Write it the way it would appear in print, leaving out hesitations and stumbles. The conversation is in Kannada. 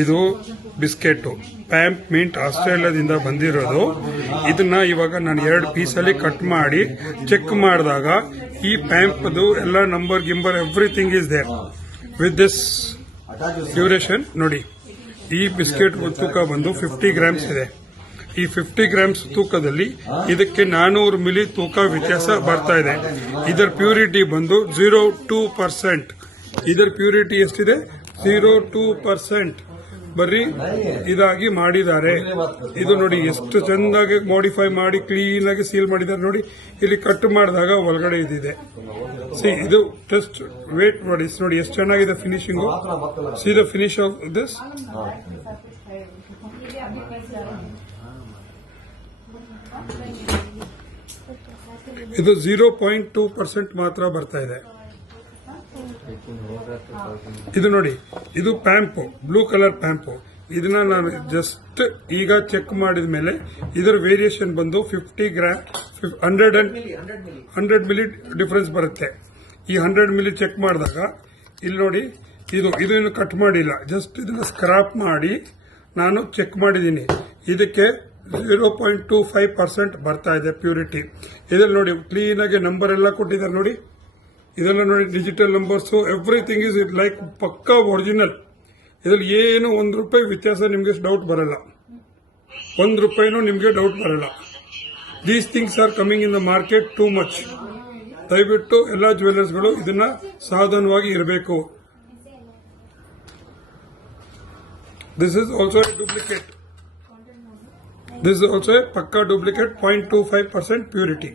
ಇದು ಬಿಸ್ಕೆಟ್ ಪ್ಯಾಂಪ್ ಮಿಂಟ್ ಆಸ್ಟ್ರೇಲಿಯಾದಿಂದ ಬಂದಿರೋದು. ಇದನ್ನ ಇವಾಗ ನಾನು 2 ಪೀಸಲ್ಲಿ ಕಟ್ ಮಾಡಿ ಚೆಕ್ ಮಾಡಿದಾಗ ಈ ಪ್ಯಾಂಪ್ದು ಎಲ್ಲ ನಂಬರ್ ಗಿಂಬರ್ everything is there with this duration. ನೋಡಿ, ಈ ಬಿಸ್ಕೆಟ್ ತೂಕ ಬಂದು 50 ಗ್ರಾಮ್ಸ್ ಇದೆ. ಈ 50 ಗ್ರಾಮ್ಸ್ ತೂಕದಲ್ಲಿ ಇದಕ್ಕೆ 400 ಮಿಲಿ ತೂಕ ವ್ಯತ್ಯಾಸ ಬರ್ತಾ ಇದೆ. ಇದರ ಪ್ಯೂರಿಟಿ ಬಂದು 0.2%. ಇದರ ಪ್ಯೂರಿಟಿ ಎಷ್ಟಿದೆ? 0.2%. ಬರೀ ಇದಾಗಿ ಮಾಡಿದ್ದಾರೆ. ಇದು ನೋಡಿ ಎಷ್ಟು ಚಂದಾಗಿ ಮಾಡಿಫೈ ಮಾಡಿ ಕ್ಲೀನ್ ಆಗಿ ಸೀಲ್ ಮಾಡಿದ್ದಾರೆ. ನೋಡಿ, ಇಲ್ಲಿ ಕಟ್ ಮಾಡಿದಾಗ ಒಳಗಡೆ ಇದಿದೆ. ಸಿ, ಇದು ಟೆಸ್ಟ್ ವೇಟ್ ನೋಡಿ. ನೋಡಿ ಎಷ್ಟು ಚೆನ್ನಾಗಿದೆ finishing. See the finish of this. ಇದು 0.2% ಮಾತ್ರ ಬರ್ತಾ ಇದೆ. ಇದು ನೋಡಿ, ಇದು ಪ್ಯಾಂಪು, ಬ್ಲೂ ಕಲರ್ ಪ್ಯಾಂಪು. ಇದನ್ನ ನಾನು ಜಸ್ಟ್ ಈಗ ಚೆಕ್ ಮಾಡಿದ ಮೇಲೆ ಇದರ ವೇರಿಯೇಷನ್ ಬಂದು 50 ಗ್ರಾಮ್ 100 ಮಿಲಿ ಡಿಫರೆನ್ಸ್ ಬರುತ್ತೆ. ಈ 100 ಮಿಲಿ ಚೆಕ್ ಮಾಡಿದಾಗ ಇಲ್ಲಿ ನೋಡಿ, ಇದನ್ನು ಕಟ್ ಮಾಡಿಲ್ಲ, ಜಸ್ಟ್ ಇದನ್ನ ಸ್ಕ್ರಾಪ್ ಮಾಡಿ ನಾನು ಚೆಕ್ ಮಾಡಿದ್ದೀನಿ. ಇದಕ್ಕೆ 0.25% ಬರ್ತಾ ಇದೆ ಪ್ಯೂರಿಟಿ. ಇದರಲ್ಲಿ ನೋಡಿ ಕ್ಲೀನ್ ಆಗಿ ನಂಬರ್ ಎಲ್ಲ ಕೊಟ್ಟಿದ್ದಾರೆ. ನೋಡಿ, ಇದೆಲ್ಲ ನೋಡಿ digital numbers, everything is it like ಪಕ್ಕಾ ಒರಿಜಿನಲ್. ಇದರಲ್ಲಿ ಏನು ₹1 ವ್ಯತ್ಯಾಸ ನಿಮಗೆ ಡೌಟ್ ಬರಲ್ಲ. ₹1 ನಿಮಗೆ ಡೌಟ್ ಬರಲ್ಲ. These things are coming in the market too much. ದಯವಿಟ್ಟು ಎಲ್ಲ ಜ್ಯುವೆಲರ್ಸ್ಗಳು ಇದನ್ನ ಸಾವಧಾನವಾಗಿ ಇರಬೇಕು. This is also A duplicate. This is also a pakka duplicate 0.25% purity.